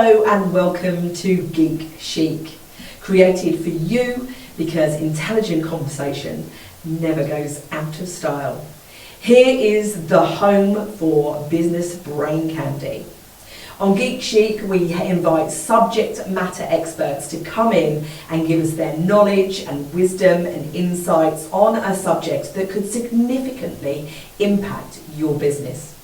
Hello and welcome to Geek Chic, created for you because intelligent conversation never goes out of style. Here is the home for business brain candy. On Geek Chic, we invite subject matter experts to come in and give us their knowledge and wisdom and insights on a subject that could significantly impact your business.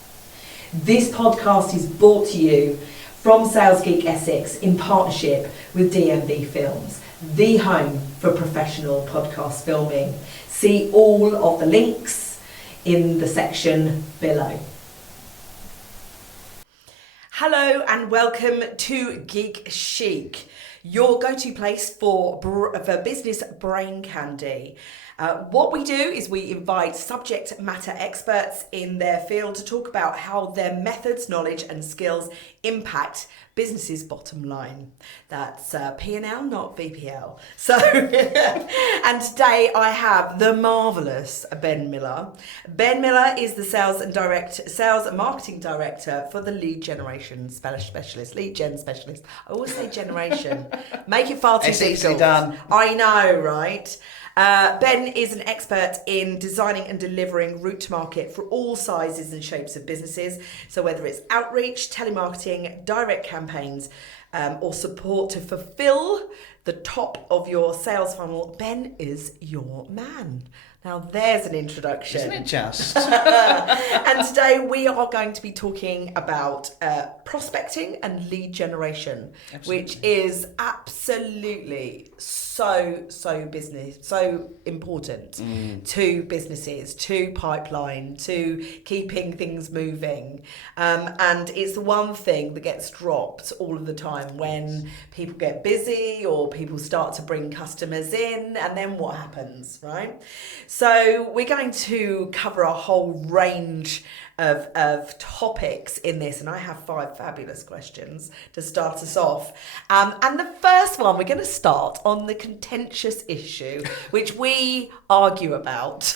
This podcast is brought to you from Sales Geek Essex in partnership with DMV Films, the home for professional podcast filming. See all of the links in the section below. Hello and welcome to Geek Chic, your go-to place for business brain candy. What we do is we invite subject matter experts in their field to talk about how their methods, knowledge and skills impact business's bottom line. That's P&L, not VPL. So, and today I have the marvellous Ben Miller. Ben Miller is the sales and marketing director for the lead generation specialist. I always say generation. Make it far too difficult. Done. I know, right? Ben is an expert in designing and delivering route to market for all sizes and shapes of businesses. So whether it's outreach, telemarketing, direct campaigns, or support to fulfill the top of your sales funnel, Ben is your man. Now there's an introduction. Isn't it just? And today we are going to be talking about prospecting and lead generation, which is absolutely so important to businesses, to pipeline, to keeping things moving. And it's the one thing that gets dropped all of the time when people get busy or people start to bring customers in, and then what happens, right? So we're going to cover a whole range of topics in this, and I have 5 fabulous questions to start us off. And the first one, we're going to start on the contentious issue, which we argue about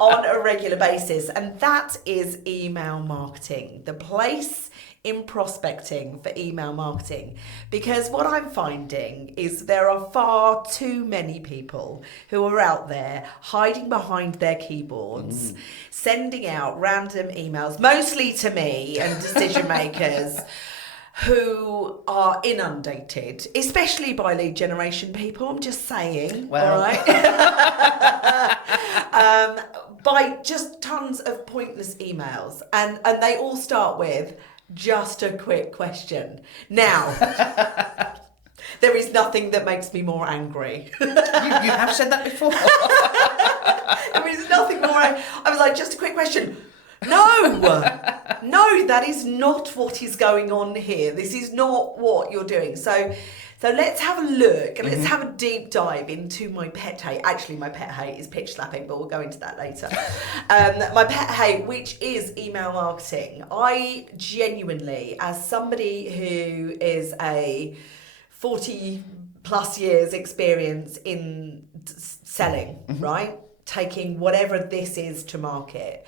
on a regular basis, and that is email marketing, the place in prospecting for email marketing. Because what I'm finding is there are far too many people who are out there hiding behind their keyboards, sending out random emails, mostly to me and decision makers, who are inundated, especially by lead generation people, I'm just saying, well. all right? By just tons of pointless emails. And they all start with, just a quick question. Now, there is nothing that makes me more angry. You have said that before. There is nothing more I was like, just a quick question. No, that is not what is going on here. This is not what you're doing. So let's have a look and let's have a deep dive into my pet hate. Actually, my pet hate is pitch slapping, but we'll go into that later. My pet hate, which is email marketing. I genuinely, as somebody who is a 40 plus years experience in selling, right? Taking whatever this is to market.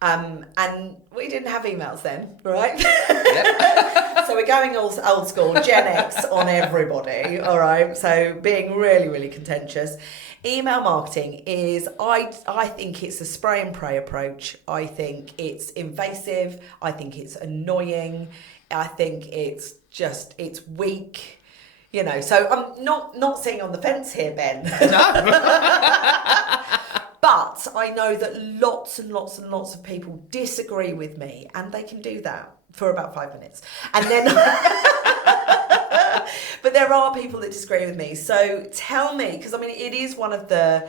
And we didn't have emails then, right? Yep. So we're going old school, Gen X on everybody, all right? So being really, really contentious. Email marketing is, I think it's a spray and pray approach. I think it's invasive. I think it's annoying. I think it's weak. You know, so I'm not sitting on the fence here, Ben. No. But I know that lots and lots and lots of people disagree with me, and they can do that for about 5 minutes. And then, but there are people that disagree with me. So tell me, because I mean, it is one of the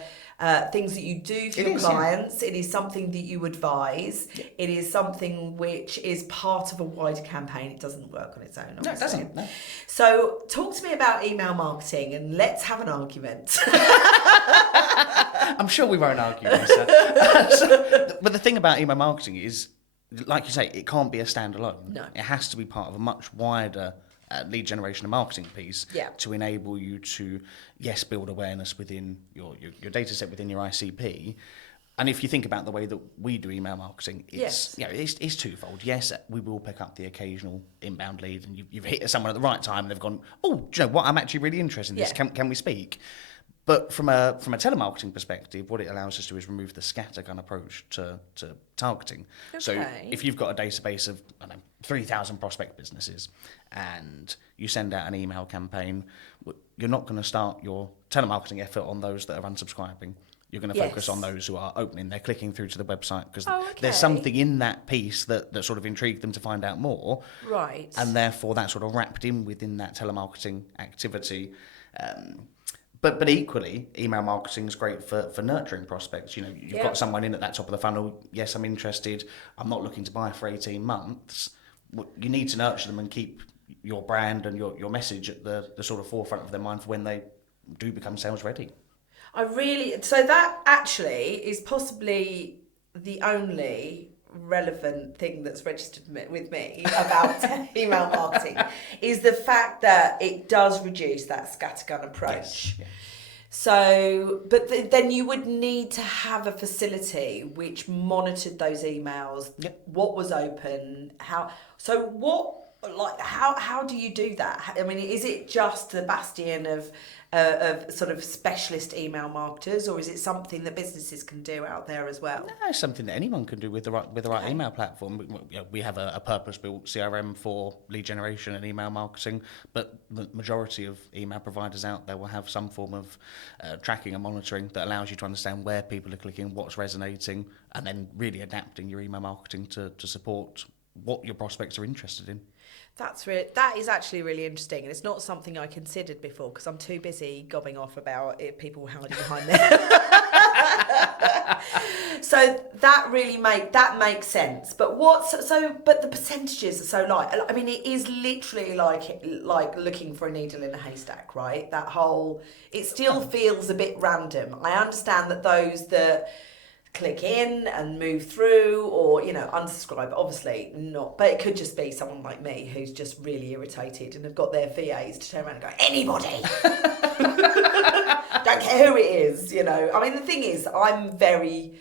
things that you do for your clients. Yeah. It is something that you advise. Yeah. It is something which is part of a wider campaign. It doesn't work on its own. Obviously. No, it doesn't. No. So talk to me about email marketing and let's have an argument. I'm sure we won't argue, Lisa. But the thing about email marketing is, like you say, it can't be a standalone. No. It has to be part of a much wider lead generation and marketing piece to enable you to, yes, build awareness within your data set, within your ICP, And if you think about the way that we do email marketing, it's Yes. it's twofold. Yes, we will pick up the occasional inbound lead, and you've hit someone at the right time, and they've gone, oh, do you know what? I'm actually really interested in this. Yeah. Can we speak? But from a telemarketing perspective, what it allows us to do is remove the scattergun approach to targeting. So Okay. if you've got a database of 3,000 prospect businesses, and you send out an email campaign, you're not going to start your telemarketing effort on those that are unsubscribing. You're going to focus Yes. on those who are opening, they're clicking through to the website, because Okay. there's something in that piece that sort of intrigued them to find out more. Right. And therefore that's sort of wrapped in within that telemarketing activity. But equally, email marketing is great for nurturing prospects. You know, you've got someone in at that top of the funnel. Yes, I'm interested. I'm not looking to buy for 18 months. You need to nurture them and keep your brand and your message at the sort of forefront of their mind for when they do become sales ready. So that actually is possibly the only relevant thing that's registered with me about email marketing is the fact that it does reduce that scattergun approach. Yes. Yeah. So, but then you would need to have a facility which monitored those emails, what was open, how do you do that? I mean, is it just the bastion of sort of specialist email marketers, or is it something that businesses can do out there as well? No, it's something that anyone can do with the right email platform. We have a purpose-built CRM for lead generation and email marketing, but the majority of email providers out there will have some form of tracking and monitoring that allows you to understand where people are clicking, what's resonating, and then really adapting your email marketing to support what your prospects are interested in. That is actually really interesting, and it's not something I considered before because I'm too busy gobbing off about people hiding behind there. So that makes sense. But but the percentages are so light. I mean, it is literally like looking for a needle in a haystack, right? It still feels a bit random. I understand that those that click in and move through or unsubscribe, obviously not, but it could just be someone like me who's just really irritated and have got their VAs to turn around and go, anybody. Don't care who it is. I mean, the thing is, I'm very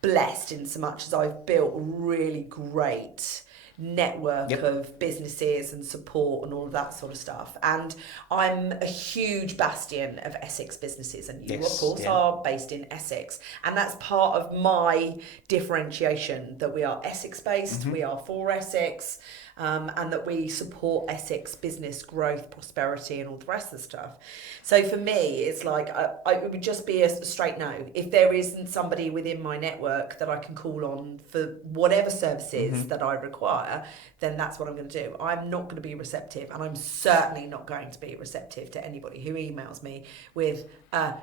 blessed in so much as I've built a really great network of businesses and support and all of that sort of stuff, and I'm a huge bastion of Essex businesses, and you of course are based in Essex, and that's part of my differentiation, that we are Essex based, we are for Essex, and that we support Essex business growth, prosperity, and all the rest of the stuff. So for me, it's like it would just be a straight no. If there isn't somebody within my network that I can call on for whatever services that I require, then that's what I'm going to do. I'm not going to be receptive, and I'm certainly not going to be receptive to anybody who emails me with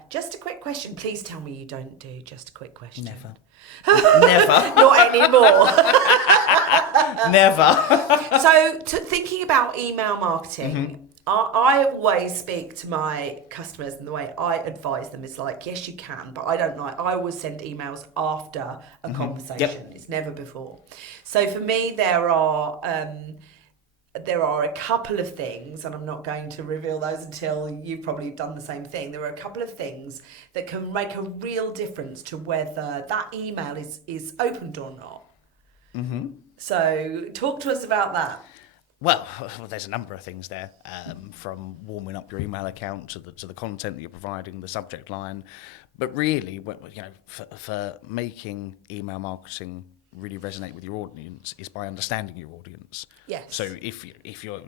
just a quick question. Please tell me you don't do just a quick question. Never. Not anymore. Never. So, thinking about email marketing, I always speak to my customers, and the way I advise them is like, yes, you can, but I always send emails after a conversation. It's never before. So for me, there are a couple of things, and I'm not going to reveal those until you've probably done the same thing. There are a couple of things that can make a real difference to whether that email is opened or not. So talk to us about that. Well, there's a number of things there, from warming up your email account to the content that you're providing, the subject line. But really, for making email marketing really resonate with your audience is by understanding your audience. Yes. So if you're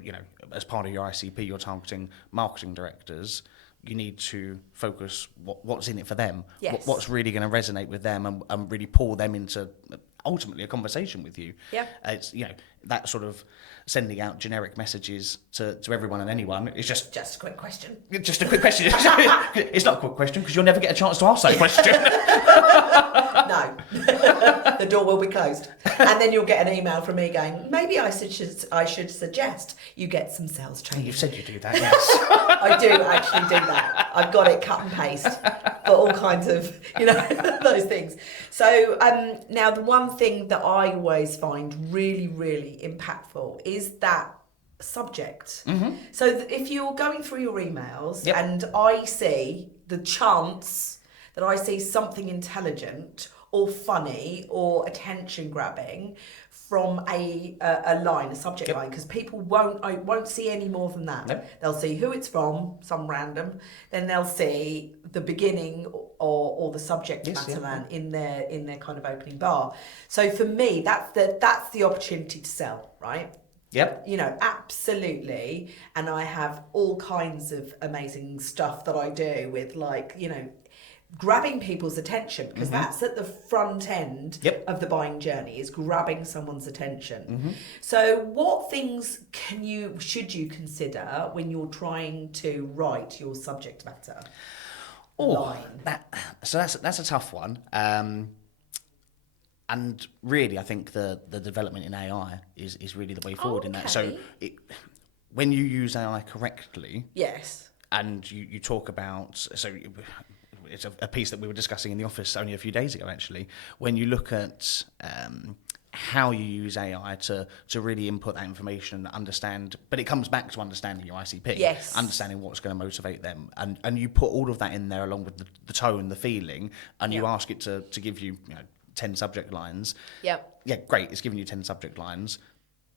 as part of your ICP, you're targeting marketing directors, you need to focus what's in it for them. Yes. What's really going to resonate with them and really pull them into ultimately a conversation with you. Yeah. It's that sort of sending out generic messages to everyone and anyone. It's just a quick question. Just a quick question. It's not a quick question because you'll never get a chance to ask that question. No. The door will be closed. And then you'll get an email from me going, maybe I should suggest you get some sales training. You've said you do that, yes. I do actually do that. I've got it cut and paste for all kinds of, those things. So now the one thing that I always find really, really impactful is that subject. So if you're going through your emails and I see the chance that I see something intelligent or funny or attention grabbing from a line, a subject line, because people won't see any more than that. No. They'll see who it's from, some random, then they'll see the beginning or the subject matter line in their kind of opening bar. So for me, that's the opportunity to sell, right? Yep. You know, absolutely. And I have all kinds of amazing stuff that I do with, like, you know, grabbing people's attention, because that's at the front end of the buying journey, is grabbing someone's attention. So what things should you consider when you're trying to write your subject matter line? That's a tough one. And really, I think the development in AI is really the way forward in that. So when you use AI correctly, and you talk about, it's a piece that we were discussing in the office only a few days ago, actually, when you look at how you use AI to really input that information and understand, but it comes back to understanding your ICP, understanding what's going to motivate them, and you put all of that in there along with the tone, the feeling, and you ask it to give you, 10 subject lines. Yeah, great, it's giving you 10 subject lines,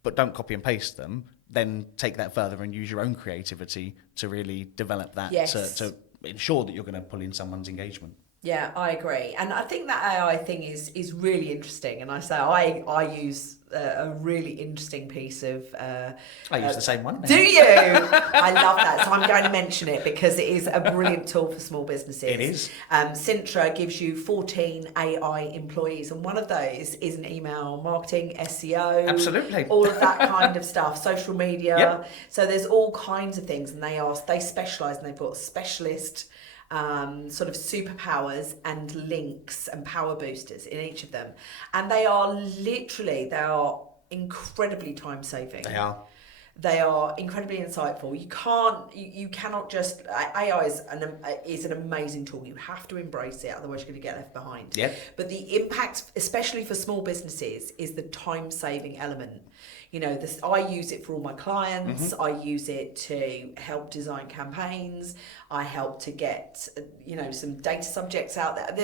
but don't copy and paste them. Then take that further and use your own creativity to really develop that to ensure that you're going to pull in someone's engagement. Yeah, I agree. And I think that AI thing is really interesting. And I say I use a really interesting piece of... I use the same one. Do you? I love that. So I'm going to mention it because it is a brilliant tool for small businesses. It is. Sintra gives you 14 AI employees, and one of those is an email marketing, SEO. Absolutely. All of that kind of stuff, social media. So there's all kinds of things, and they specialise, and they've got specialist... sort of superpowers and links and power boosters in each of them, and they are incredibly time saving. They are incredibly insightful. You cannot just... AI is an amazing tool. You have to embrace it, otherwise you're going to get left behind. But the impact, especially for small businesses, is the time saving element. I use it for all my clients. I use it to help design campaigns. I help to get, some data subjects out there.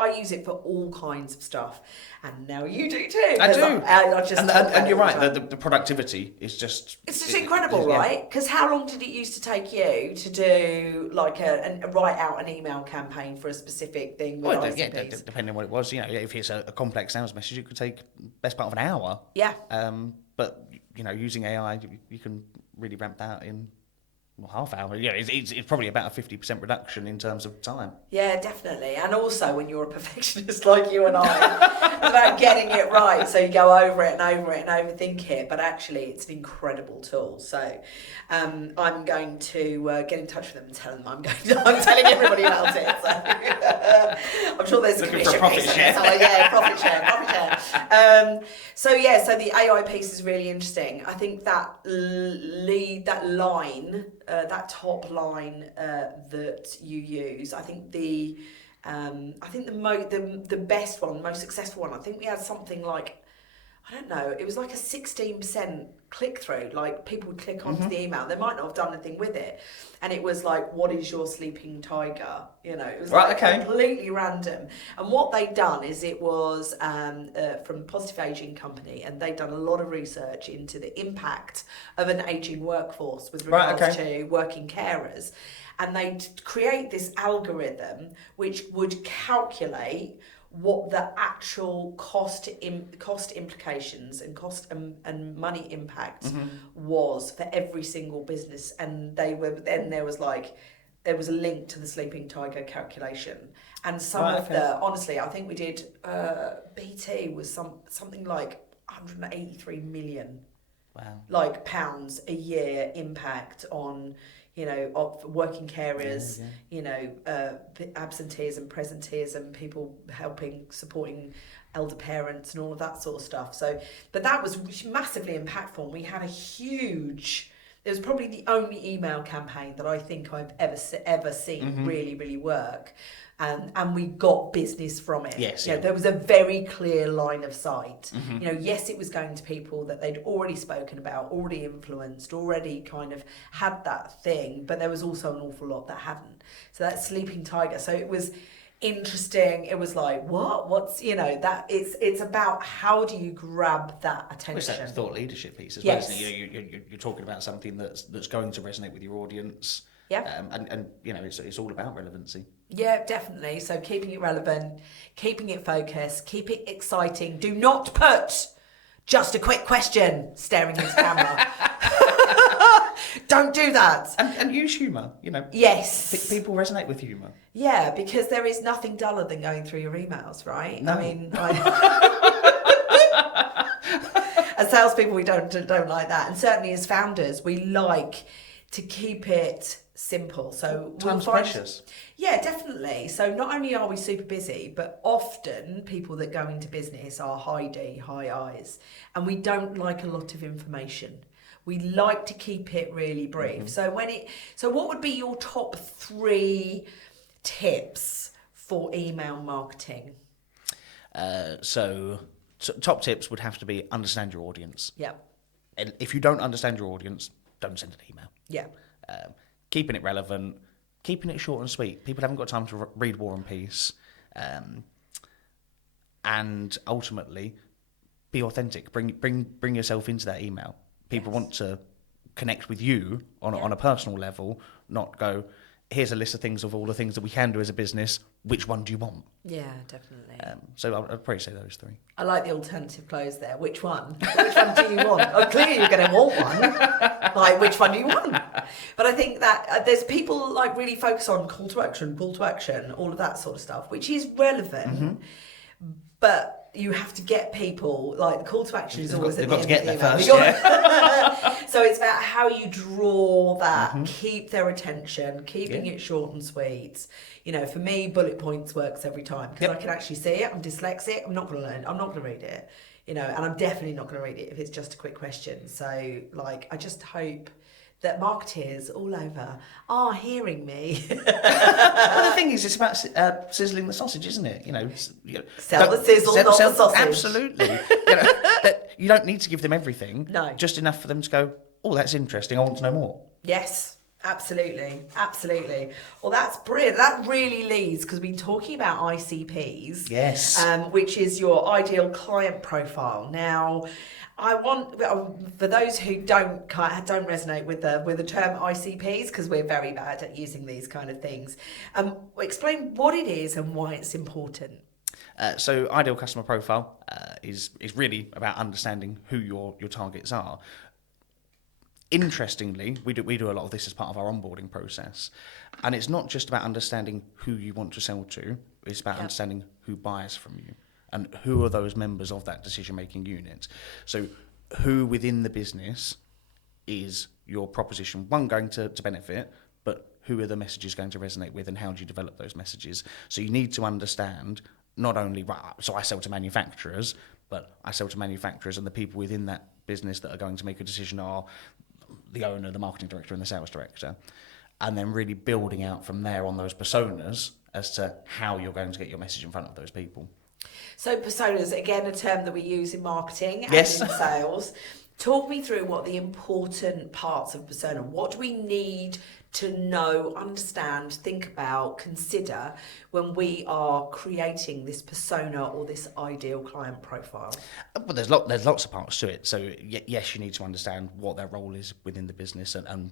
I use it for all kinds of stuff. And now you do too. I do. And you're right, the productivity is just... It's just incredible, right? Because how long did it used to take you to do, write out an email campaign for a specific thing with ICPs? Depending on what it was. If it's a complex sales message, it could take best part of an hour. Yeah. But using AI, you can really ramp that in half hour. It's probably about a 50% reduction in terms of time. Yeah, definitely. And also, when you're a perfectionist like you and I, it's about getting it right. So you go over it and over it and overthink it. But actually, it's an incredible tool. So I'm going to get in touch with them and tell them I'm telling everybody about it. So I'm sure there's a commission profit piece. Share. Profit share. So the AI piece is really interesting. I think that line, that top line that you use, I think the best one, most successful one, I think we had something like, I don't know, it was like a 16% click through. Like, people would click onto the email, they might not have done anything with it, and it was like, what is your sleeping tiger? It was completely random. And what they'd done is, it was from Positive Aging Company, and they'd done a lot of research into the impact of an aging workforce with regards to working carers, and they'd create this algorithm which would calculate what the actual cost implications and cost and money impact was for every single business. And there was a link to the sleeping tiger calculation, and honestly, I think we did BT was something like 183 million pounds a year impact on of working carers, absenteeism, presenteeism, people supporting elder parents and all of that sort of stuff. So, but that was massively impactful. And we had it was probably the only email campaign that I think I've ever seen really, really work. And we got business from it. Yes, there was a very clear line of sight. Yes, it was going to people that they'd already spoken about, already influenced, already kind of had that thing, but there was also an awful lot that hadn't. So that sleeping tiger. So it was interesting. It was like, what's, that it's about how do you grab that attention. It's that thought leadership piece as yes. well, isn't it? You're talking about something that's going to resonate with your audience. Yeah. And it's all about relevancy. Yeah, definitely. So keeping it relevant, keeping it focused, keep it exciting. Do not put just a quick question staring into camera. Don't do that. And use humour, Yes. People resonate with humour. Yeah, because there is nothing duller than going through your emails, right? No. I mean, as salespeople, we don't like that. And certainly as founders, we like to keep it simple. So time's precious. Yeah, definitely. So not only are we super busy, but often people that go into business are high D, high I's, and we don't like a lot of information. We like to keep it really brief. Mm-hmm. So what would be your top 3 tips for email marketing? So top tips would have to be understand your audience. Yeah. And if you don't understand your audience, don't send an email. Yeah. Keeping it relevant, keeping it short and sweet. People haven't got time to read War and Peace. And ultimately, be authentic. Bring yourself into that email. People want to connect with you on a personal level, not go, here's a list of things of all the things that we can do as a business. Which one do you want? Yeah, definitely. So I'd probably say those 3. I like the alternative close there. Which one? Which one do you want? Oh, clearly you're going to want one. Like, which one do you want? But I think that there's people like really focus on call to action, all of that sort of stuff, which is relevant. Mm-hmm. But you have to get people, like the call to action is always at the end of the email. First, yeah. So it's about how you draw that, keep their attention, keeping it short and sweet. For me, bullet points works every time because I can actually see it. I'm dyslexic. I'm not going to learn. I'm not going to read it. And I'm definitely not going to read it if it's just a quick question. So, I just hope that marketers all over are hearing me. Well, the thing is, it's about sizzling the sausage, isn't it? Sell the sizzle, not the sausage. Absolutely. You don't need to give them everything. No. Just enough for them to go, oh, that's interesting. I want to know more. Yes. Absolutely. Well, that's brilliant. That really leads, because we've been talking about ICPs. Yes. Which is your ideal client profile. Now, I want, for those who don't resonate with the term ICPs, because we're very bad at using these kind of things, explain what it is and why it's important. So ideal customer profile is really about understanding who your targets are. Interestingly, we do a lot of this as part of our onboarding process, and it's not just about understanding who you want to sell to, it's about understanding who buys from you and who are those members of that decision-making unit. So who within the business is your proposition, one, going to benefit, but who are the messages going to resonate with and how do you develop those messages? So you need to understand not only, so I sell to manufacturers, but I sell to manufacturers and the people within that business that are going to make a decision are the owner, the marketing director and the sales director, and then really building out from there on those personas as to how you're going to get your message in front of those people. So personas, again, a term that we use in marketing and Yes. in sales. Talk me through what the important parts of persona, what do we need to know, understand, think about, consider when we are creating this persona or this ideal client profile? Well, there's lots of parts to it. So yes, you need to understand what their role is within the business and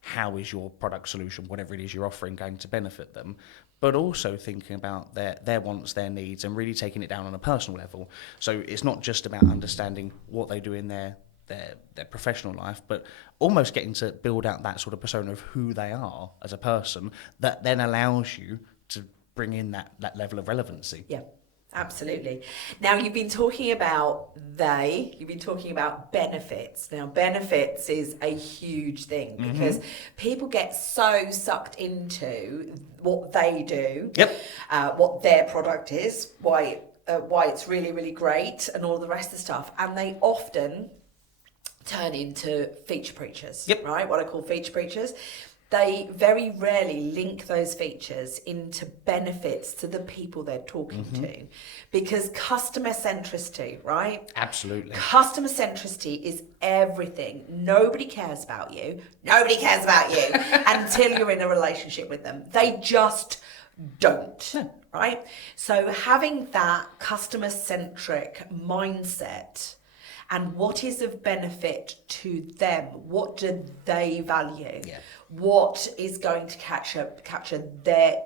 how is your product solution, whatever it is you're offering, going to benefit them. But also thinking about their wants, their needs, and really taking it down on a personal level. So it's not just about understanding what they do in their professional life, but almost getting to build out that sort of persona of who they are as a person that then allows you to bring in that level of relevancy. Yeah, absolutely. Now, you've been talking about benefits. Now, benefits is a huge thing because people get so sucked into what they do, what their product is, why it's really, really great, and all the rest of the stuff, and they often turn into feature preachers, right? What I call feature preachers. They very rarely link those features into benefits to the people they're talking to, because customer centricity, right? Absolutely. Customer centricity is everything. Nobody cares about you until you're in a relationship with them. They just don't, right? So having that customer-centric mindset and what is of benefit to them, what do they value, what is going to capture their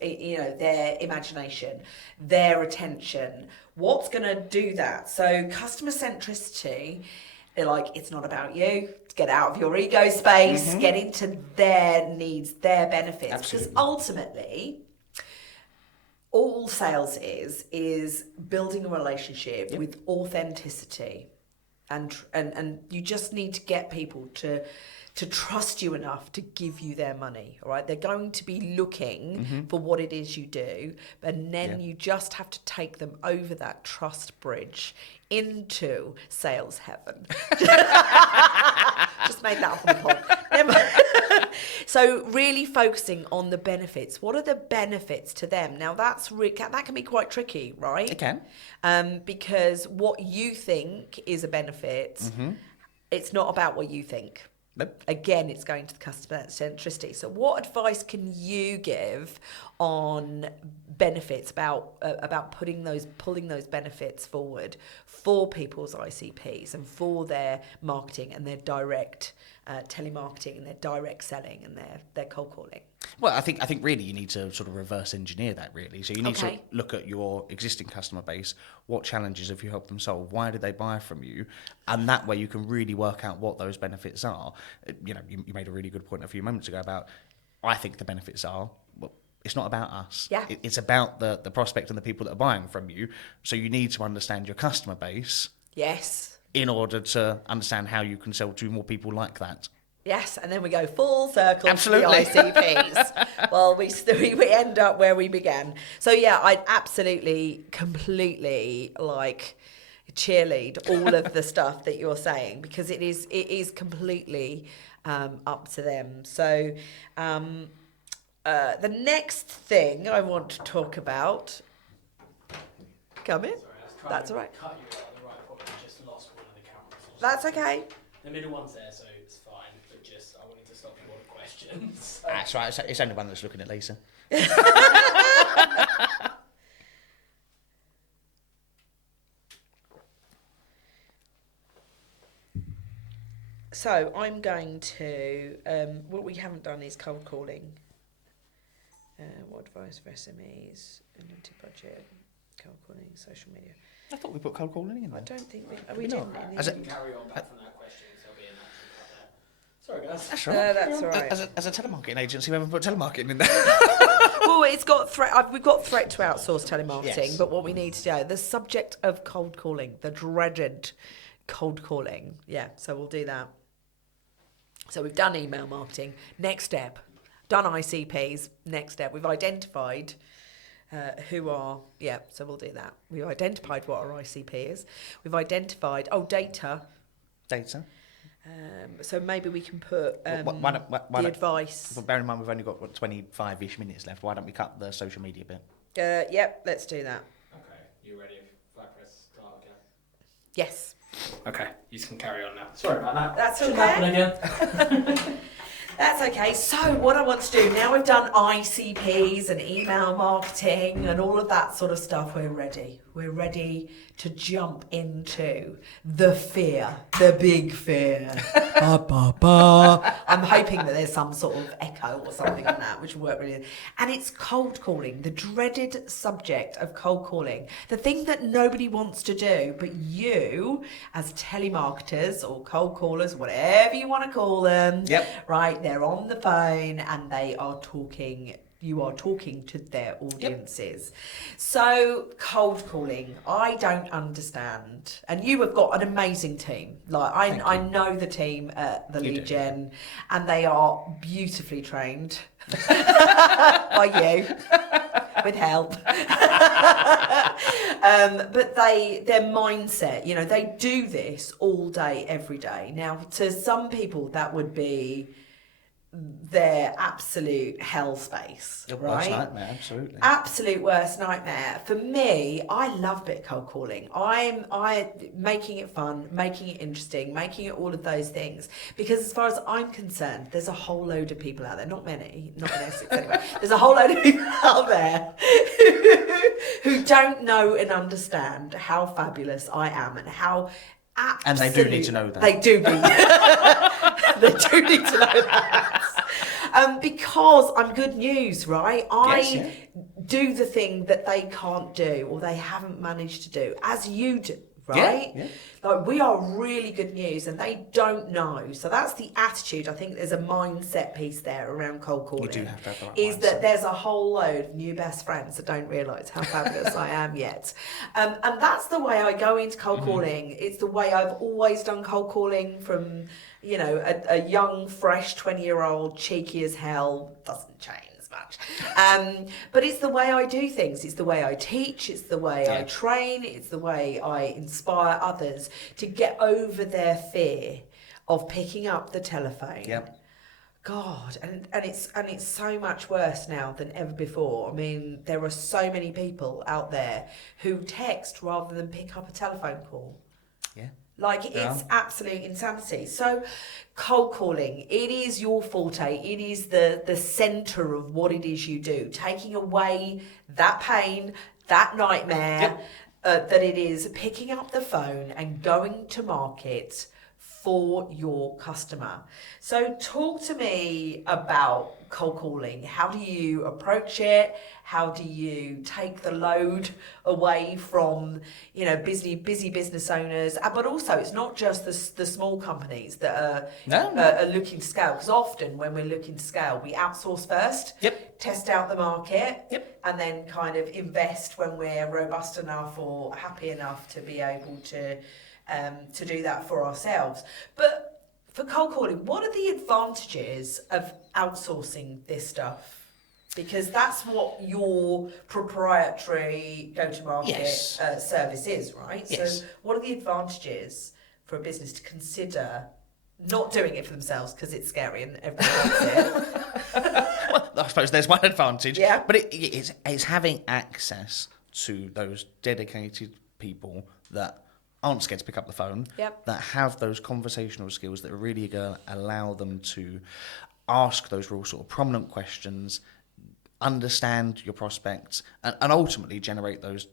their imagination, their attention, what's going to do that. So customer centricity, they're like, it's not about you. Get out of your ego space, get into their needs, their benefits. Absolutely. Because ultimately, all sales is building a relationship with authenticity. And you just need to get people to trust you enough to give you their money, all right? They're going to be looking for what it is you do, and then you just have to take them over that trust bridge into sales heaven. Just made that up on the pod. So really focusing on the benefits. What are the benefits to them? Now that can be quite tricky, right? It can. Because what you think is a benefit, it's not about what you think. Nope. Again, it's going to the customer centricity. So what advice can you give on benefits about pulling those benefits forward for people's ICPs and for their marketing and their direct telemarketing and their direct selling and their cold calling? Well, I think really you need to sort of reverse engineer that, really. So you need to look at your existing customer base. What challenges have you helped them solve? Why did they buy from you? And that way you can really work out what those benefits are. You made a really good point a few moments ago about, I think the benefits are, well, it's not about us. Yeah. It's about the prospect and the people that are buying from you. So you need to understand your customer base. Yes. In order to understand how you can sell to more people like that. Yes, and then we go full circle Absolutely. to the ICPs. Well, we end up where we began. So yeah, I'd absolutely, completely cheerlead all of the stuff that you're saying, because it is completely up to them. So the next thing I want to talk about. Come in. Sorry, I was trying That's to all right. cut you out the right point, but just lost one of the cameras. That's okay. The middle one's there, so it's fine. But just I wanted to stop you all the questions. That's right. It's only one that's looking at Lisa. So I'm going to, what we haven't done is cold calling. What advice for SMEs, limited budget, cold calling, social media. I thought we put cold calling in there. I don't think we we didn't. not? in As the- a- You can carry on back from that question, so there'll be an action cut there. Sorry, guys. That's No, right. that's all right. As a telemarketing agency, we haven't put telemarketing in there. Well, it's got we've got threat to outsource telemarketing, Yes. but what we need to do, the subject of cold calling, the dreaded cold calling. Yeah, so we'll do that. So we've done email marketing. Next step, done ICPs. Next step, we've identified who are, so we'll do that. We've identified what our ICP is. We've identified, data. Data. So maybe we can put Why don't- advice. Well, bear in mind we've only got 25-ish minutes left. Why don't we cut the social media bit? Yep, let's do that. Okay, you ready if I press start again? Yes. Okay, you can carry on now. Sorry about that. That's Shouldn't okay. happen again. That's okay. So what I want to do, now we've done ICPs and email marketing and all of that sort of stuff, we're ready. We're ready to jump into the fear, the big fear. Ba, ba, ba. I'm hoping that there's some sort of echo or something on that, which will work really. And it's cold calling, the dreaded subject of cold calling. The thing that nobody wants to do, but you, as telemarketers or cold callers, whatever you want to call them, right, they're on the phone and they are talking. You are talking to their audiences. So cold calling, I don't understand. And you have got an amazing team. I know the team at the Lead Gen, and they are beautifully trained by you, with help. But their mindset, they do this all day, every day. Now, to some people, that would be their absolute hell space, Your right? worst nightmare, absolutely. Absolute worst nightmare. For me, I love a bit of cold calling. I making it fun, making it interesting, making it all of those things. Because as far as I'm concerned, there's a whole load of people out there, not many, not in Essex anyway. There's a whole load of people out there who don't know and understand how fabulous I am and how And they do need to know that. They do need they do need to know that. Because I'm good news, right? I do the thing that they can't do or they haven't managed to do, as you do, right? Yeah. Like, we are really good news and they don't know. So that's the attitude. I think there's a mindset piece there around cold calling. You do have to have the right is mindset. that there's a whole load of new best friends that don't realise how fabulous I am yet. And that's the way I go into cold calling. It's the way I've always done cold calling from, you know, a young, fresh 20-year-old, cheeky as hell, doesn't change much. But it's the way I do things. It's the way I teach. It's the way I train. It's the way I inspire others to get over their fear of picking up the telephone. Yep. God, and it's so much worse now than ever before. I mean, there are so many people out there who text rather than pick up a telephone call. Yeah. Like, it's absolute insanity. So, cold calling, it is your forte. It is the centre of what it is you do. Taking away that pain, that nightmare, that it is picking up the phone and going to market for your customer. So talk to me about cold calling. How do you approach it? How do you take the load away from, you know, busy business owners? But also, it's not just the small companies that are looking to scale. Because often when we're looking to scale, we outsource first, test out the market, and then kind of invest when we're robust enough or happy enough to be able to do that for ourselves. But for cold calling, what are the advantages of outsourcing this stuff? Because that's what your proprietary go-to-market service is, right? Yes. So what are the advantages for a business to consider not doing it for themselves because it's scary and everyone loves it? Well, I suppose there's one advantage. Yeah. But it's having access to those dedicated people that aren't scared to pick up the phone, that have those conversational skills that are really going to allow them to ask those real sort of prominent questions, understand your prospects, and ultimately generate those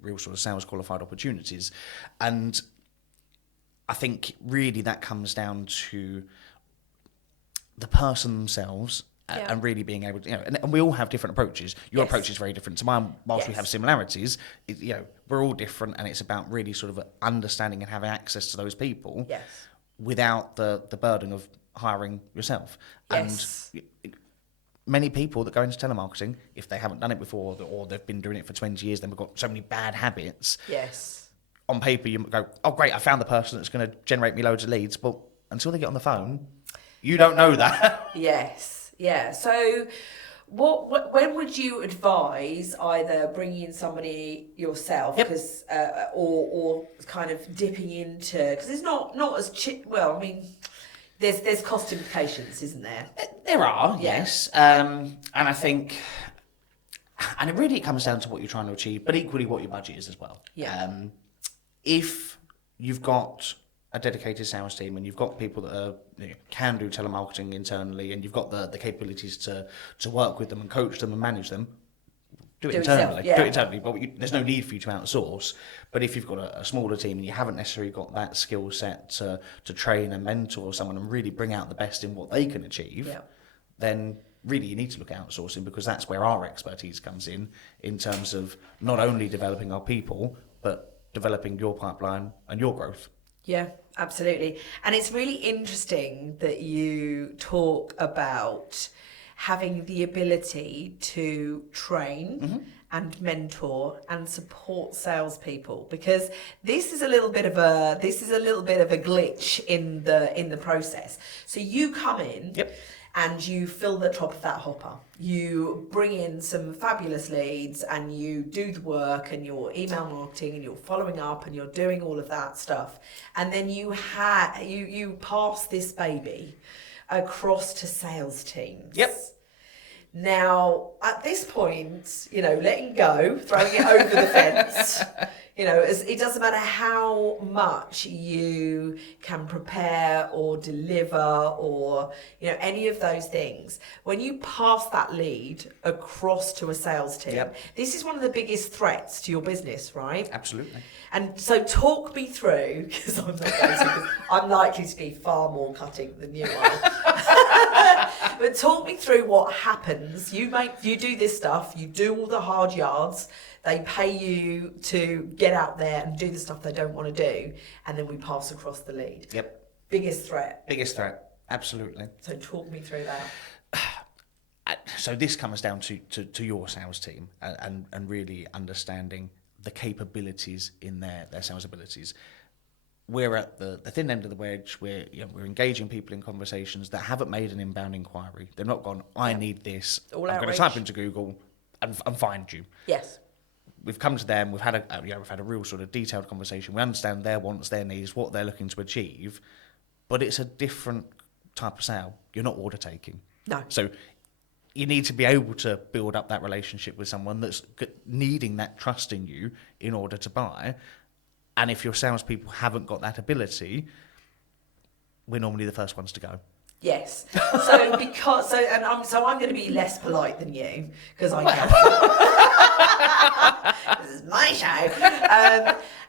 real sort of sales qualified opportunities. And I think really that comes down to the person themselves. And really being able to, you know, and we all have different approaches. Your approach is very different to mine. Whilst we have similarities, you know, we're all different, and it's about really sort of understanding and having access to those people without the burden of hiring yourself. Yes. And many people that go into telemarketing, if they haven't done it before or they've been doing it for 20 years, then we've got so many bad habits. Yes. On paper, you go, oh, great, I found the person that's going to generate me loads of leads. But until they get on the phone, you don't know that. Yes. Yeah. So, when would you advise either bringing in somebody yourself, because or kind of dipping into, because it's not as well. I mean, there's cost implications, isn't there? There are, yes, and I think, and it really comes down to what you're trying to achieve, but equally what your budget is as well. Yeah. If you've got a dedicated sales team and you've got people that can do telemarketing internally, and you've got the capabilities to work with them and coach them and manage them, do it internally. Do it internally. But there's no need for you to outsource. But if you've got a smaller team and you haven't necessarily got that skill set to train and mentor someone and really bring out the best in what they can achieve, then really you need to look at outsourcing, because that's where our expertise comes in terms of not only developing our people, but developing your pipeline and your growth. Yeah, absolutely. And it's really interesting that you talk about having the ability to train and mentor and support salespeople, because this is a little bit of a glitch in the process. So you come in and you fill the top of that hopper. You bring in some fabulous leads and you do the work and you're email marketing and you're following up and you're doing all of that stuff. And then you pass this baby across to sales teams. Yep. Now, at this point, letting go, throwing it over the fence, it doesn't matter how much you can prepare or deliver or, any of those things. When you pass that lead across to a sales team, Yep. this is one of the biggest threats to your business, right? Absolutely. And so talk me through, because I'm likely to be far more cutting than you are. But talk me through what happens. You do this stuff, you do all the hard yards, they pay you to get out there and do the stuff they don't want to do, and then we pass across the lead. Yep. Biggest threat. Biggest threat. Absolutely. So talk me through that. So this comes down to your sales team and really understanding the capabilities in their sales abilities. We're at the thin end of the wedge. We're engaging people in conversations that haven't made an inbound inquiry. They've not gone, I need this. I'm going to type into Google and find you. Yes. We've come to them. We've had a real sort of detailed conversation. We understand their wants, their needs, what they're looking to achieve, but it's a different type of sale. You're not order taking. No. So you need to be able to build up that relationship with someone that's needing that trust in you in order to buy. And if your salespeople haven't got that ability, we're normally the first ones to go. Yes. I'm going to be less polite than you because I can. This is my show.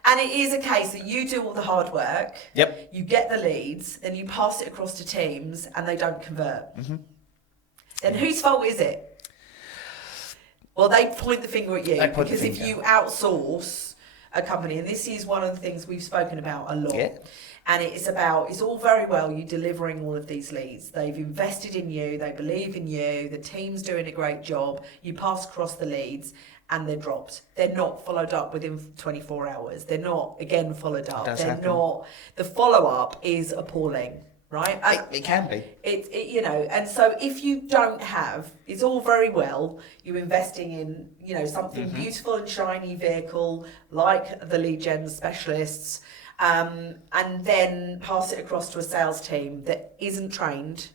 And it is a case that you do all the hard work. Yep. You get the leads, then you pass it across to teams, and they don't convert. Mm-hmm. Then whose fault is it? Well, they point the finger at you because if you outsource a company, and this is one of the things we've spoken about a lot. Yeah. And it's all very well you delivering all of these leads. They've invested in you, they believe in you, the team's doing a great job, you pass across the leads and they're dropped. They're not followed up within 24 hours. They're not, again, followed up. The follow-up is appalling, right? It can be. And so if you don't have, it's all very well you investing in, something beautiful and shiny vehicle like the lead gen specialists, and then pass it across to a sales team that isn't trained,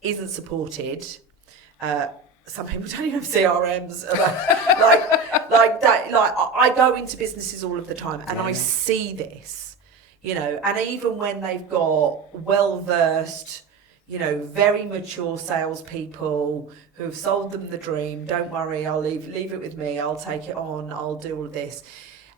isn't supported. Some people don't even have CRMs. Like that. Like I go into businesses all of the time, and I see this. And even when they've got well-versed, very mature salespeople who've sold them the dream, don't worry, I'll leave it with me, I'll take it on, I'll do all of this.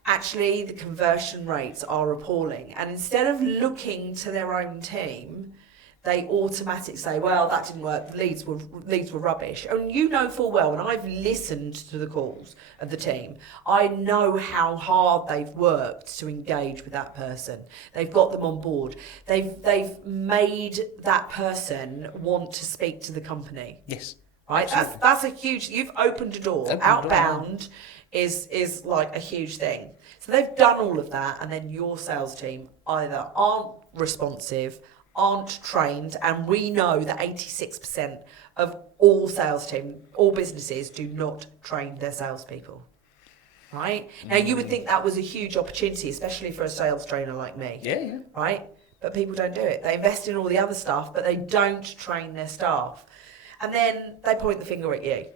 Actually, the conversion rates are appalling. And instead of looking to their own team, they automatically say, well, that didn't work, the leads were rubbish. And you know full well, and I've listened to the calls of the team, I know how hard they've worked to engage with that person. They've got them on board. They've made that person want to speak to the company. Yes. Right? That's a huge, you've opened a door. Outbound is like a huge thing. So they've done all of that, and then your sales team either aren't responsive, aren't trained, and we know that 86% of all businesses do not train their salespeople. Right? Now you would think that was a huge opportunity, especially for a sales trainer like me. Yeah. Right? But people don't do it. They invest in all the other stuff, but they don't train their staff. And then they point the finger at you.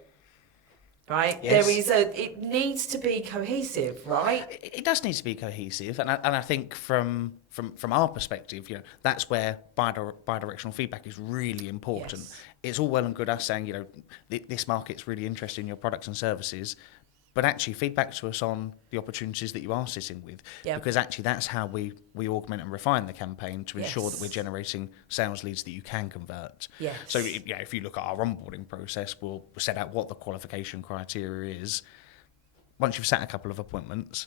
Right? Yes. It needs to be cohesive, right? It does need to be cohesive, and I think from our perspective, that's where bi-directional feedback is really important. Yes. It's all well and good us saying, this market's really interested in your products and services, but actually feedback to us on the opportunities that you are sitting with, because actually that's how we augment and refine the campaign to ensure that we're generating sales leads that you can convert. Yes. So if you look at our onboarding process, we'll set out what the qualification criteria is. Once you've set a couple of appointments,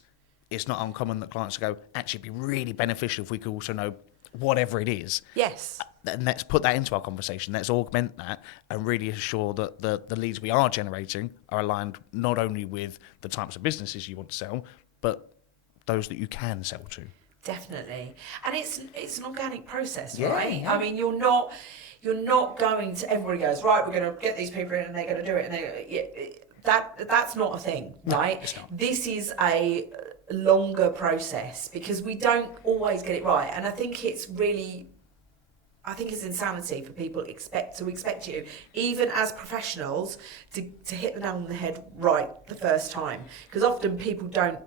it's not uncommon that clients will go, actually it'd be really beneficial if we could also know whatever it is. Yes. And let's put that into our conversation. Let's augment that and really assure that the leads we are generating are aligned not only with the types of businesses you want to sell, but those that you can sell to. Definitely. And it's an organic process, Yeah, right? yeah. I mean, you're not going to, everybody goes, right, we're going to get these people in and they're going to do it. And that's not a thing, right? No, it's not. This is a longer process because we don't always get it right. And I think it's really I think it's insanity for people to expect you, even as professionals, to hit the nail on the head right the first time. Because often people don't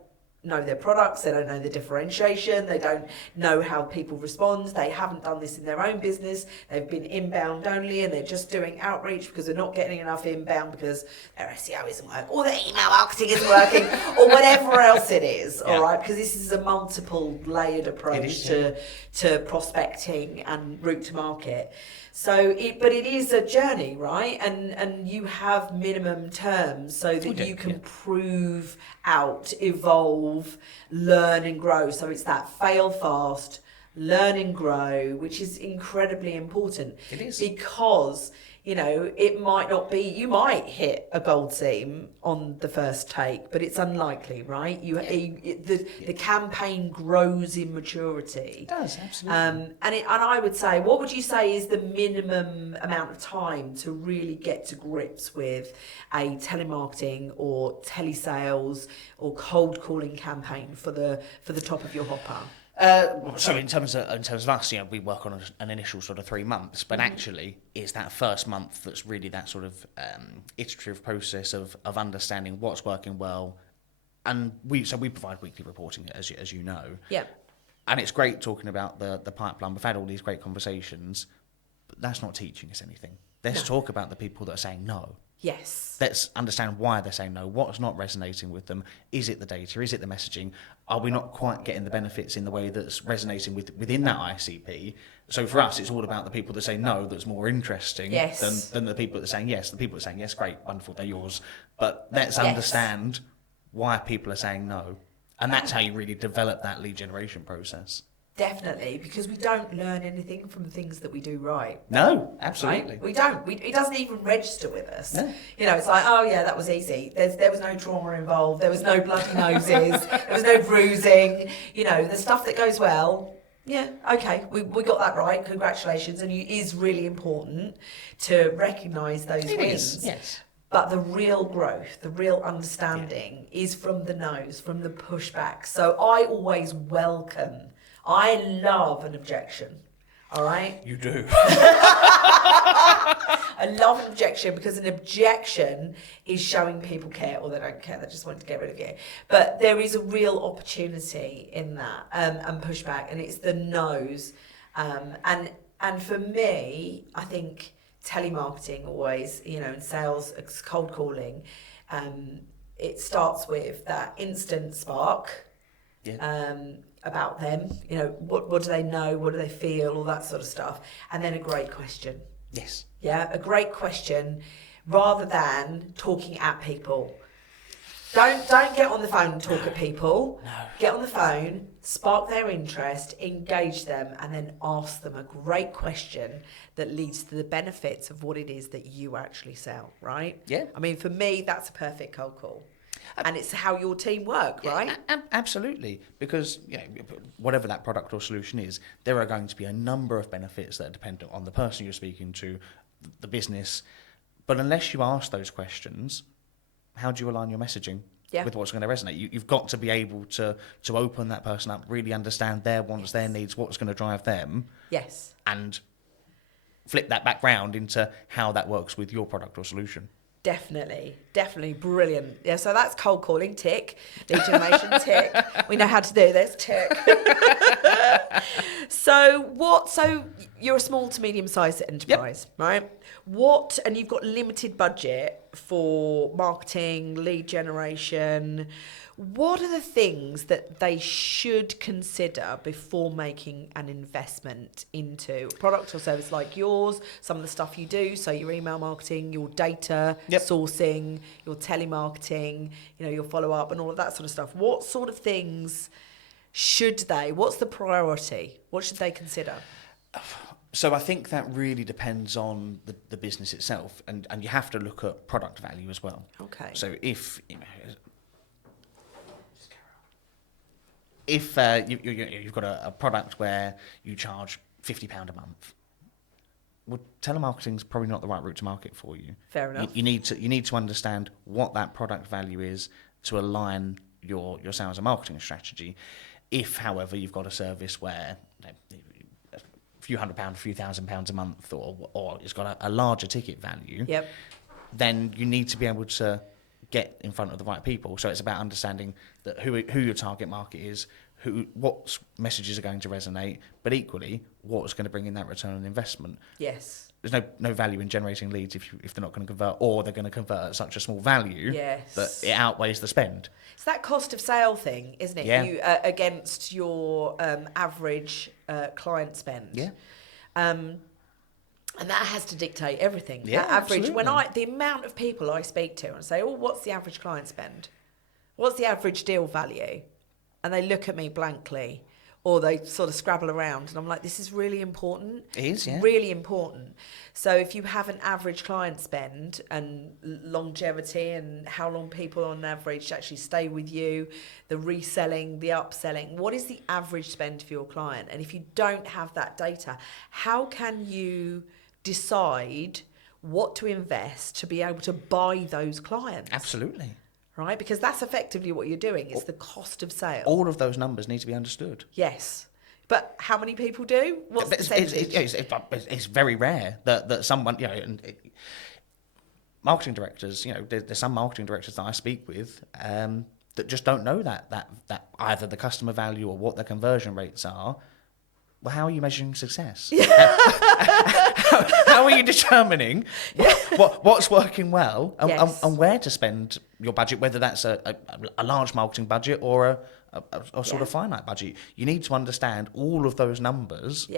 know their products, they don't know the differentiation, they don't know how people respond, they haven't done this in their own business, they've been inbound only and they're just doing outreach because they're not getting enough inbound because their SEO isn't working or their email marketing isn't working or whatever else it is, all right? Because this is a multiple layered approach to prospecting and route to market. So, but it is a journey, right? And you have minimum terms so that you can prove out, evolve, learn and grow. So it's that fail fast, learn and grow, which is incredibly important. It is. Because, you know, it might not be, you might hit a gold seam on the first take, but it's unlikely, right? The campaign grows in maturity. It does, absolutely. And I would say, what would you say is the minimum amount of time to really get to grips with a telemarketing or telesales or cold calling campaign for the top of your hopper? So in terms of us, you know, we work on an initial sort of 3 months, but actually it's that first month that's really that sort of iterative process of understanding what's working well, and we provide weekly reporting as you know. Yeah. And it's great talking about the pipeline. We've had all these great conversations, but that's not teaching us anything. Let's talk about the people that are saying no. Yes. Let's understand why they're saying no, what's not resonating with them. Is it the data? Is it the messaging? Are we not quite getting the benefits in the way that's resonating within that ICP? So for us, it's all about the people that say no that's more interesting than the people that are saying yes. The people that are saying yes, great, wonderful, they're yours. But let's understand why people are saying no. And that's how you really develop that lead generation process. Definitely, because we don't learn anything from the things that we do right. No, absolutely. Right? We don't. It doesn't even register with us. No. You know, it's like, oh yeah, that was easy. There was no trauma involved. There was no bloody noses. There was no bruising. You know, the stuff that goes well. Yeah, okay, we got that right. Congratulations. And it is really important to recognise those wins. Yes. But the real growth, the real understanding is from the no's, from the pushback. So I always welcome. I love an objection, all right? You do. I love an objection because an objection is showing people care, or they don't care, they just want to get rid of you. But there is a real opportunity in that and pushback, and it's the no's. And for me, I think telemarketing always, you know, and sales, cold calling, it starts with that instant spark. About them, you know, what do they know, what do they feel, all that sort of stuff, and then a great question. Yes. Yeah, a great question, rather than talking at people. Don't get on the phone and talk at people. No. Get on the phone, spark their interest, engage them, and then ask them a great question that leads to the benefits of what it is that you actually sell, right? Yeah. I mean, for me, that's a perfect cold call. And it's how your team work, right? Absolutely, because you know, whatever that product or solution is, there are going to be a number of benefits that are dependent on the person you're speaking to, the business. But unless you ask those questions, how do you align your messaging with what's going to resonate? You've got to be able to open that person up, really understand their wants, their needs, what's going to drive them. Yes. And flip that back round into how that works with your product or solution. Definitely brilliant. Yeah, so that's cold calling, tick. Lead generation, tick. We know how to do this, tick. So you're a small to medium-sized enterprise, right? And you've got limited budget for marketing, lead generation. What are the things that they should consider before making an investment into a product or service like yours, some of the stuff you do, so your email marketing, your data sourcing, your telemarketing, you know, your follow-up and all of that sort of stuff? What sort of things what's the priority? What should they consider? So I think that really depends on the business itself, and you have to look at product value as well. Okay. So if you've got a product where you charge £50 a month, well, telemarketing is probably not the right route to market for you. Fair enough. You need to understand what that product value is to align your sales and marketing strategy. If, however, you've got a service where few £100, a few £1,000 a month, or it's got a larger ticket value, Yep. then you need to be able to get in front of the right people. So it's about understanding that who your target market is, what messages are going to resonate, but equally what's going to bring in that return on investment. Yes. There's no value in generating leads if they're not going to convert, or they're going to convert at such a small value that it outweighs the spend. It's that cost of sale thing, isn't it? Yeah. You against your average client spend. Yeah. And that has to dictate everything. Yeah, that average. absolutely. The amount of people I speak to and say, "Oh, what's the average client spend? What's the average deal value?" And they look at me blankly, or they sort of scrabble around, and I'm like, "This is really important. It is, yeah. Really important." So if you have an average client spend and longevity and how long people on average actually stay with you, the reselling, the upselling, what is the average spend for your client? And if you don't have that data, how can you decide what to invest to be able to buy those clients? Absolutely. Right? Because that's effectively what you're doing. It's the cost of sale. All of those numbers need to be understood. Yes. But how many people do? What's the percentage? It's very rare that someone, marketing directors, there's some marketing directors that I speak with that just don't know that either the customer value or what their conversion rates are. Well, how are you measuring success? How are you determining what's working well and where to spend your budget, whether that's a large marketing budget or a sort of finite budget? You need to understand all of those numbers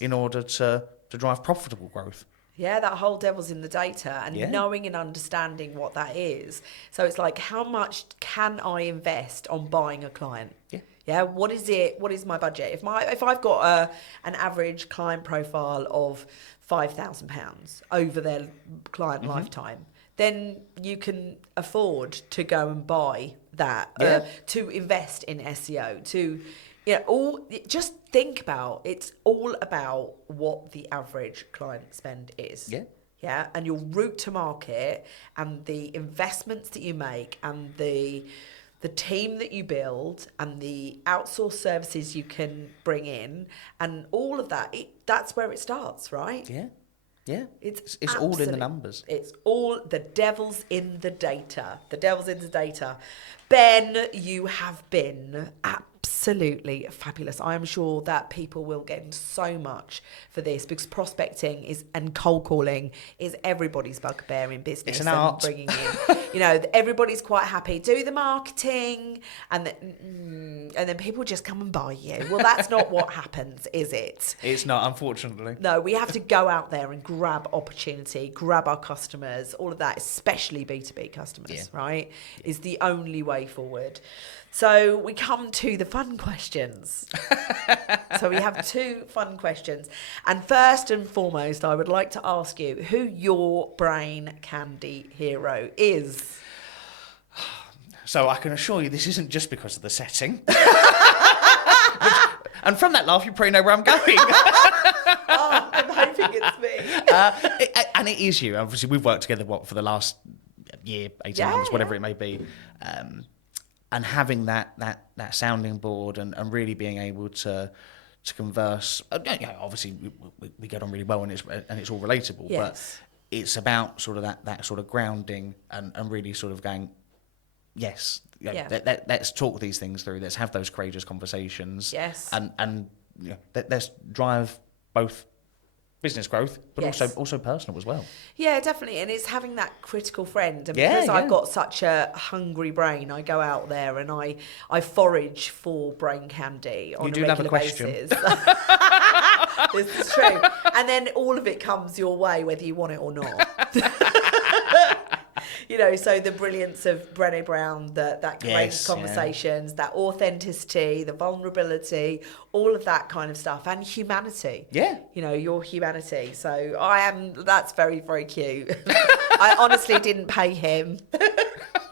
in order to drive profitable growth. Yeah, that whole devil's in the data and knowing and understanding what that is. So it's like, how much can I invest on buying a client? Yeah, what is it? What is my budget? If I've got an average client profile of £5,000 over their client lifetime, then you can afford to go and buy that, to invest in SEO, just think about, it's all about what the average client spend is. Yeah, and your route to market and the investments that you make and the team that you build and the outsourced services you can bring in and all of that, that's where it starts, right? Yeah. It's all in the numbers. It's all, the devil's in the data. The devil's in the data. Ben, you have been absolutely fabulous. I am sure that people will gain so much for this because prospecting and cold calling is everybody's bugbear in business. It's an art. Bringing in, everybody's quite happy. Do the marketing and then people just come and buy you. Well, that's not what happens, is it? It's not, unfortunately. No, we have to go out there and grab opportunity, grab our customers, all of that, especially B2B customers, right? Is the only way forward. So we come to the fun questions. So we have 2 fun questions. And first and foremost, I would like to ask you who your brain candy hero is. So I can assure you this isn't just because of the setting. And from that laugh, you probably know where I'm going. I'm hoping it's me. And it is you. Obviously, we've worked together, for the last year, 18 months, whatever it may be. And having that sounding board and really being able to converse. Obviously, we get on really well and it's all relatable. Yes. But it's about sort of that sort of grounding and really sort of going, let's talk these things through. Let's have those courageous conversations. Yes. And let's drive both business growth, but also personal as well. Yeah, definitely. And it's having that critical friend. And because I've got such a hungry brain, I go out there and I forage for brain candy on a regular basis. This is true. And then all of it comes your way, whether you want it or not. So the brilliance of Brené Brown, that courageous conversations, that authenticity, the vulnerability, all of that kind of stuff, and humanity. Yeah. Your humanity. So that's very, very cute. I honestly didn't pay him.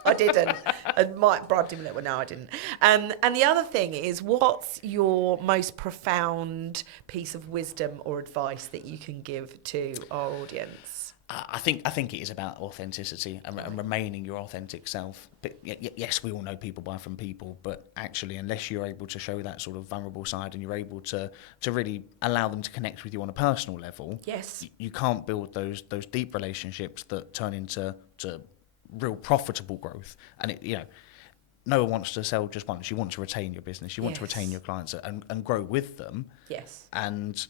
I didn't. I might bribed him a little. No, I didn't. And the other thing is, what's your most profound piece of wisdom or advice that you can give to our audience? I think it is about authenticity and remaining your authentic self. But yes, we all know people buy from people, but actually, unless you're able to show that sort of vulnerable side and you're able to really allow them to connect with you on a personal level, Yes. you can't build those deep relationships that turn into real profitable growth. And no one wants to sell just once. You want to retain your business. You want to retain your clients and grow with them. Yes. And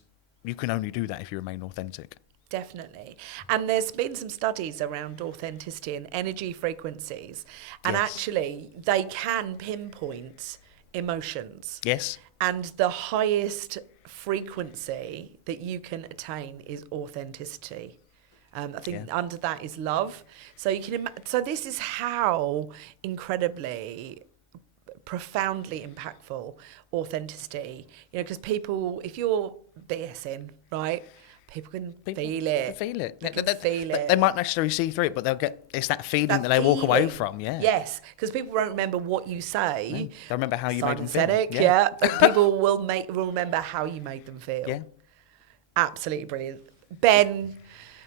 you can only do that if you remain authentic. Definitely. And there's been some studies around authenticity and energy frequencies. And actually, they can pinpoint emotions. Yes. And the highest frequency that you can attain is authenticity. I think under that is love. So you can so this is how incredibly profoundly impactful authenticity, because people, if you're BSing, right, people can feel it. Feel it. Feel it. They might necessarily see through it, but it's that feeling that they walk away from. Yeah. Yes, because people won't remember what you say. No, they'll remember how you Simon made them feel. Sinek, yeah. People will remember how you made them feel. Yeah. Absolutely brilliant. Ben,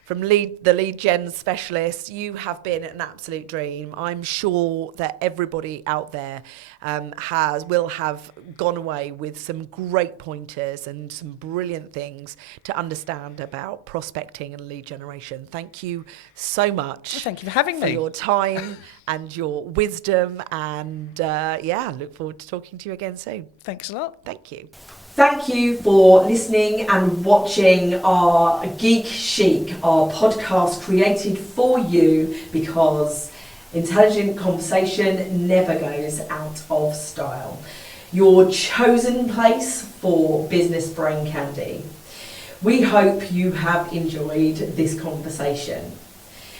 from the lead gen specialist, you have been an absolute dream. I'm sure that everybody out there will have gone away with some great pointers and some brilliant things to understand about prospecting and lead generation. Thank you so much. Well, thank you for having me. your time and your wisdom, and look forward to talking to you again soon. Thanks a lot. Thank you. Thank you for listening and watching our Geek Chic, our podcast created for you because intelligent conversation never goes out of style. Your chosen place for business brain candy. We hope you have enjoyed this conversation.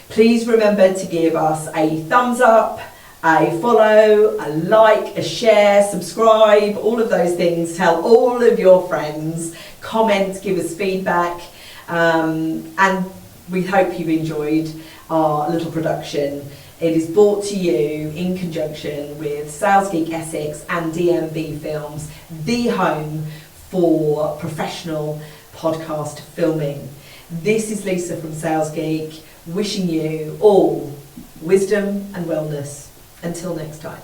Please remember to give us a thumbs up, a follow, a like, a share, subscribe, all of those things. Tell all of your friends, comment, give us feedback, and we hope you've enjoyed our little production. It is brought to you in conjunction with Sales Geek Essex and DMB Films, the home for professional podcast filming. This is Lisa from Sales Geek, wishing you all wisdom and wellness. Until next time.